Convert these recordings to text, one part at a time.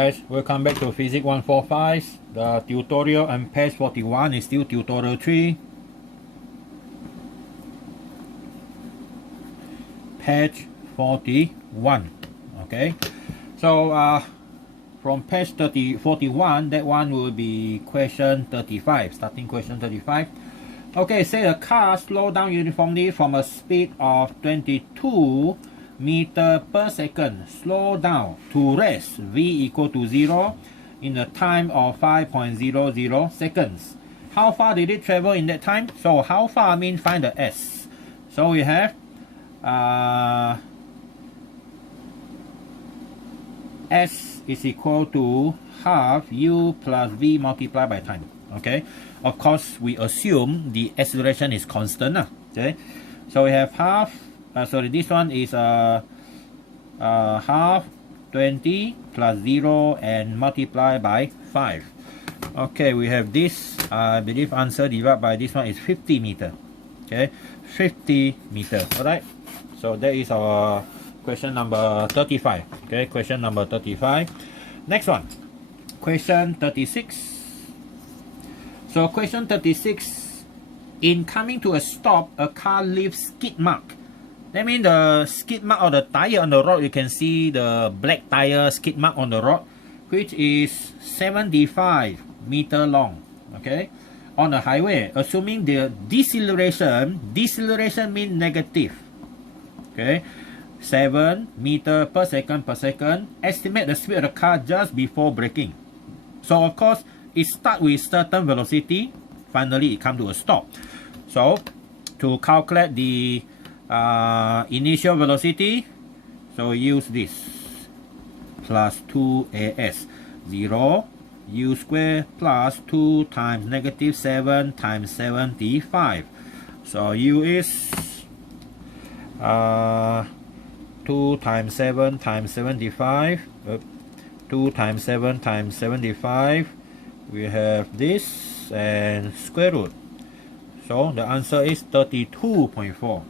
Guys, welcome back to Physics 145. The tutorial on page 41 is still tutorial 3. Page 41. Okay. So from page 41, that one will be question 35. Starting question 35. Okay, say a car slow down uniformly from a speed of 22 meter per second, slow down to rest v equal to 0 in a time of 5.00 seconds. How far did it travel in that time? So how far means find the s. So we have s is equal to half u plus v multiplied by time. Okay, of course we assume the acceleration is constant. Okay, so we have half. Sorry, this one is half 20 plus 0 and multiply by 5. Okay, we have this, I believe answer divided by this one is 50 meter. Okay, 50 meter. Alright, so that is our question number 35. Okay, question number 35. Next one, question 36. So question 36, in coming to a stop, a car leaves skid mark. That means the skid mark of the tire on the road, you can see the black tire skid mark on the road, which is 75 meter long. Okay, on the highway, assuming the deceleration means negative. Okay, 7 meter per second, estimate the speed of the car just before braking. So of course, it starts with certain velocity, finally it comes to a stop. So to calculate the initial velocity, so use this, plus 2as, 0 u square plus 2 times negative 7 times 75. So u is 2 times 7 times 75, 2 times 7 times 75, we have this and square root. So the answer is 32.4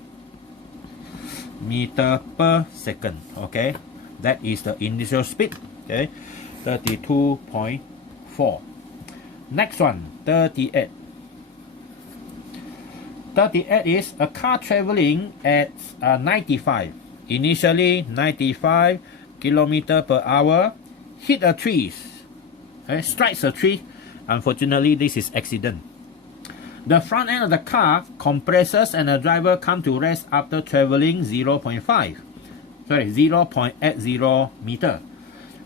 meter per second. Okay, that is the initial speed. Okay, 32.4. Next one, 38. 38 is a car traveling at 95, initially 95 kilometer per hour, hit a tree, strikes a tree. Unfortunately, this is accident. The front end of the car compresses and the driver comes to rest after traveling 0.80 meter.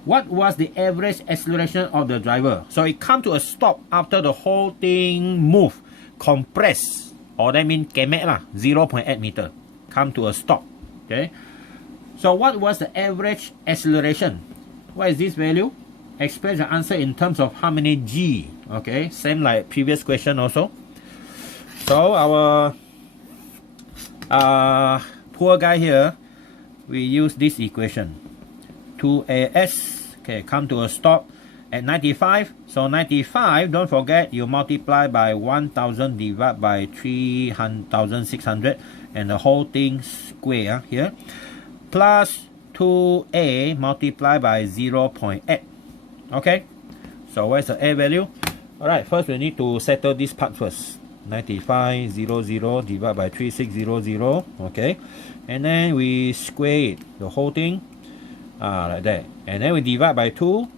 What was the average acceleration of the driver? So it comes to a stop after the whole thing move, compress, or that means kemek lah, 0.8 meter, come to a stop. Okay, so what was the average acceleration? What is this value? Express the answer in terms of how many g. Okay, same like previous question also. So our poor guy here, we use this equation, 2as, okay, come to a stop at 95. So 95, don't forget you multiply by 1000 divided by 3600 and the whole thing square here, plus 2a multiplied by 0.8. Okay, so where's the a value? Alright, first we need to settle this part first. 95, 00 divided by 3600. Okay, and then we square it, the whole thing, like that, and then we divide by 2,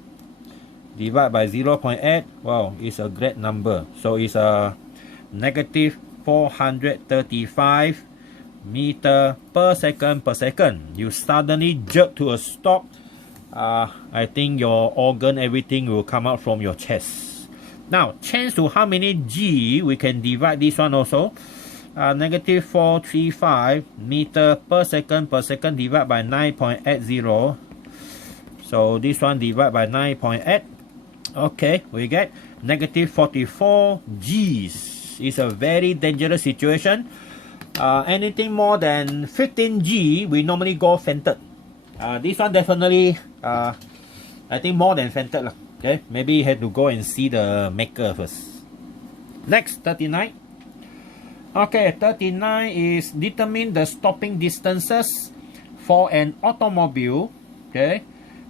divide by 0.8. Wow, it's a great number. So it's a negative 435 meter per second. You suddenly jerk to a stop. I think your organ, everything will come out from your chest. Now, change to how many g, we can divide this one also. Negative 435 meter per second divided by 9.80. So this one divided by 9.8. Okay, we get negative 44 g's. It's a very dangerous situation. Anything more than 15 g, we normally go fainted. This one definitely, I think more than fainted lah. Okay, maybe you have to go and see the maker first. Next, 39. Okay, 39 is determine the stopping distances for an automobile, okay,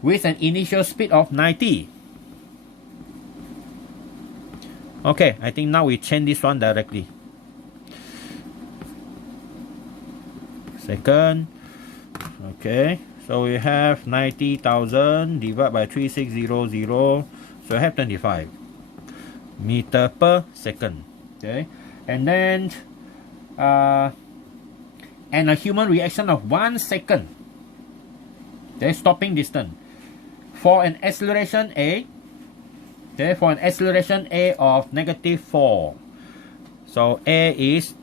with an initial speed of 90. Okay, I think now we change this one directly. Second. Okay, so we have 90,000 divided by 3600, so I have 25 meter per second. Okay, and then and a human reaction of 1 second. Okay, stopping distance for an acceleration A. Okay, for an acceleration A of -4. So A is,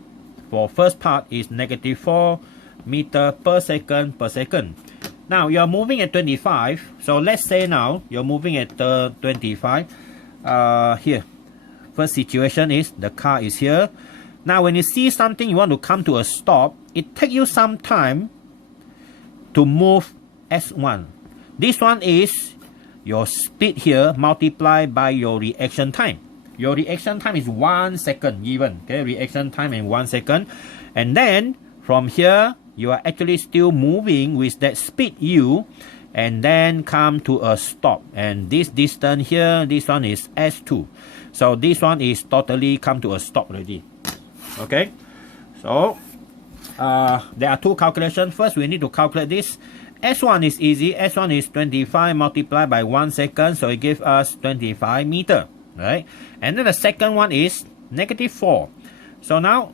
for first part, is -4 meter per second per second. Now you're moving at 25. So let's say now you're moving at 25. Here, first situation is the car is here. Now when you see something, you want to come to a stop, it takes you some time to move S1. This one is your speed here multiplied by your reaction time. Your reaction time is 1 second given. Okay, reaction time in 1 second. And then from here, you are actually still moving with that speed U, and then come to a stop. And this distance here, this one is S2. So this one is totally come to a stop already. Okay, so there are two calculations. First, we need to calculate this. S1 is easy. S1 is 25 multiplied by 1 second, so it gives us 25 meter, right? And then the second one is -4. So now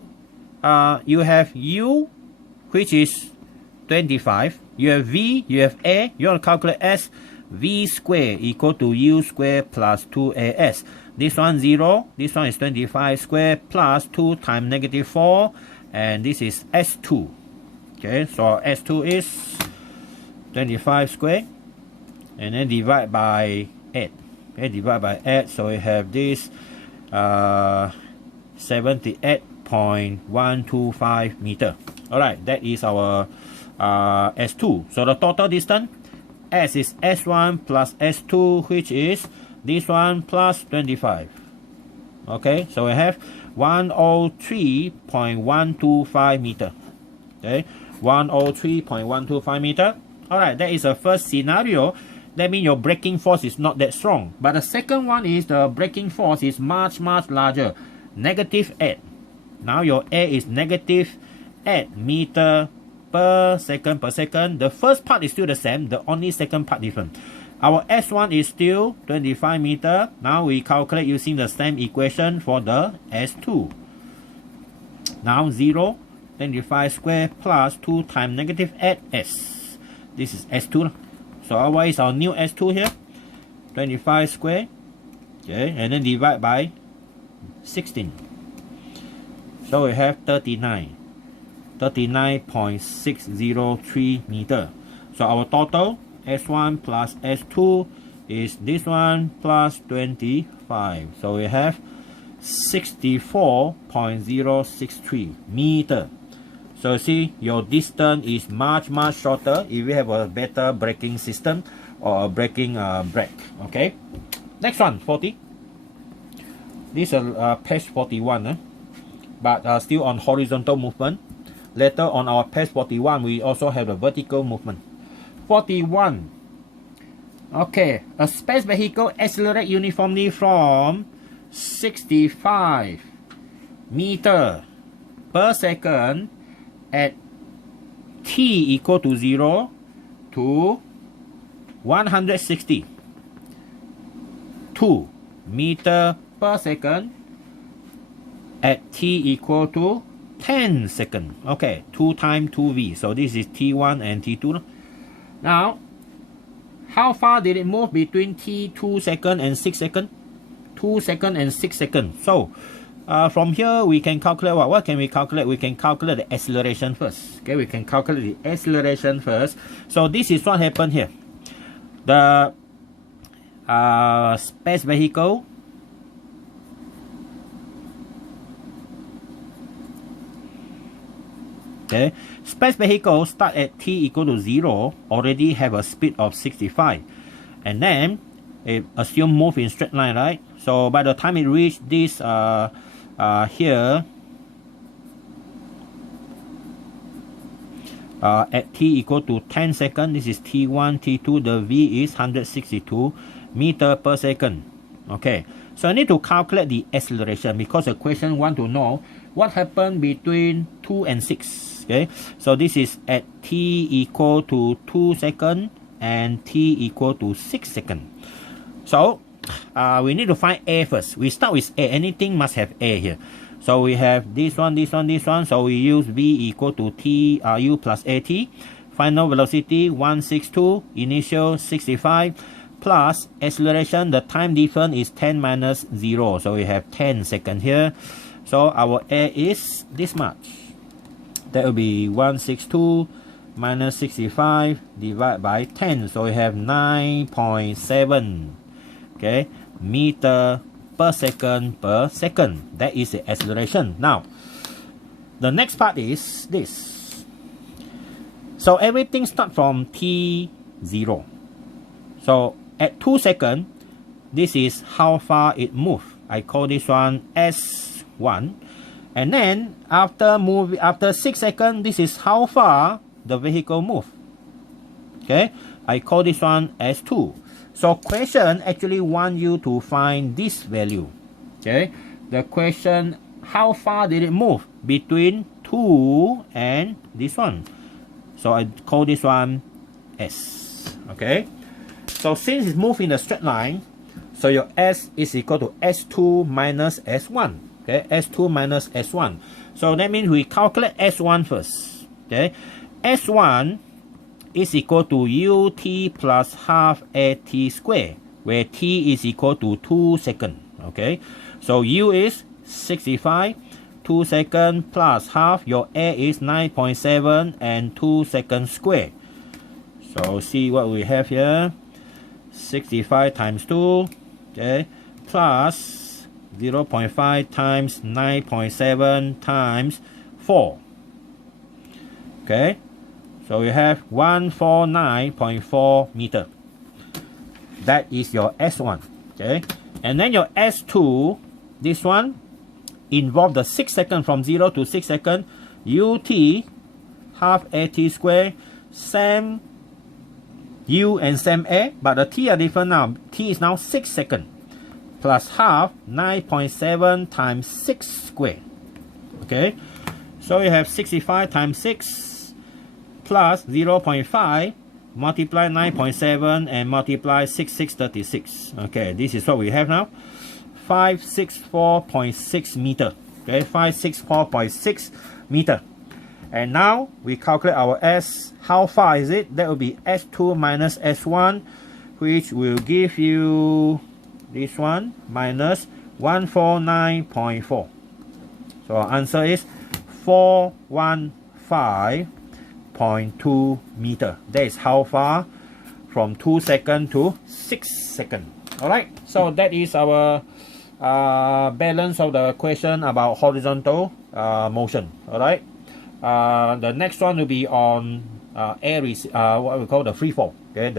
you have U, which is 25. You have V, you have A. You want to calculate S. V square equal to U square plus 2AS. This one 0. This one is 25 square plus 2 times -4. And this is S2. Okay, so S2 is 25 square. And then divide by 8. Okay, divide by 8. So we have this 78.125 meter. Alright, that is our S2. So the total distance, S is S1 plus S2, which is this one plus 25. Okay, so we have 103.125 meter. Okay, 103.125 meter. Alright, that is the first scenario. That means your braking force is not that strong. But the second one is the braking force is much larger. -8. Now your A is -8 meter per second per second. The first part is still the same. The only second part different. Our S1 is still 25 meter. Now we calculate using the same equation for the S2. Now 0, 25 square plus 2 times -8S. This is S2. So what is our new S2 here? 25 square. Okay, and then divide by 16. So we have 39.603 meter. So our total S1 plus S2 is this one plus 25. So we have 64.063 meter. So see, your distance is much shorter if you have a better braking system or a braking brake. Okay, next one, 40. This is page 41, but still on horizontal movement. Later on our page 41, we also have the vertical movement. 41. Okay, a space vehicle accelerates uniformly from 65 meter per second at t equal to 0 to 162 meter per second at t equal to 10 seconds. Okay, 2 times 2v. So this is t1 and t2. Now, how far did it move between t2 second and 6 second? 2 second and 6 seconds. So from here we can calculate what can we calculate? We can calculate the acceleration first. Okay, we can calculate the acceleration first. So this is what happened here. The space vehicle okay, space vehicle start at t equal to 0, already have a speed of 65, and then it assume move in straight line, right? So by the time it reach this here, at t equal to 10 seconds. This is t1, t2. The v is 162 meter per second. Okay, so I need to calculate the acceleration because the question want to know what happened between 2 and 6. Okay, so this is at t equal to 2 seconds and t equal to 6 seconds. So we need to find a first. We start with a. Anything must have a here. So we have this one, this one, this one. So we use v equal to t u plus at. Final velocity 162, initial 65, plus acceleration. The time difference is 10 minus 0. So we have 10 seconds here. So our a is this much. That will be 162 minus 65 divided by 10. So we have 9.7. Okay, meter per second per second. That is the acceleration. Now, the next part is this. So everything starts from t0. So at 2 seconds, this is how far it moves. I call this one S1. And then after 6 seconds, this is how far the vehicle moves. Okay, I call this one S2. So question actually want you to find this value. Okay, the question, how far did it move between 2 and this one? So I call this one S. Okay, so since it's moved in a straight line, so your S is equal to S2 minus S1. Okay, S2 minus S1. So that means we calculate S1 first. Okay, S1 is equal to ut plus half at squared, where t is equal to 2 seconds. Okay, so u is 65, 2 seconds plus half. Your a is 9.7 and 2 seconds squared. So see what we have here. 65 times 2, okay, plus 0.5 times 9.7 times 4. Okay, so you have 149.4 meter. That is your S1. Okay, and then your S2, this one involve the 6 seconds from 0 to 6 seconds. ut half at squared, same u and same a, but the t are different now. T is now 6 seconds plus half 9.7 times 6 squared. Okay, so you have 65 times 6 plus 0.5 multiply 9.7 and multiply 636. Okay, this is what we have now. 564.6 meter. Okay, 564.6 meter. And now we calculate our S. How far is it? That will be S2 minus S1, which will give you this one minus 149.4. So our answer is 415.2 meter. That is how far from 2 seconds to 6 seconds. Alright, so that is our balance of the question about horizontal motion. Alright, the next one will be on what we call the free fall.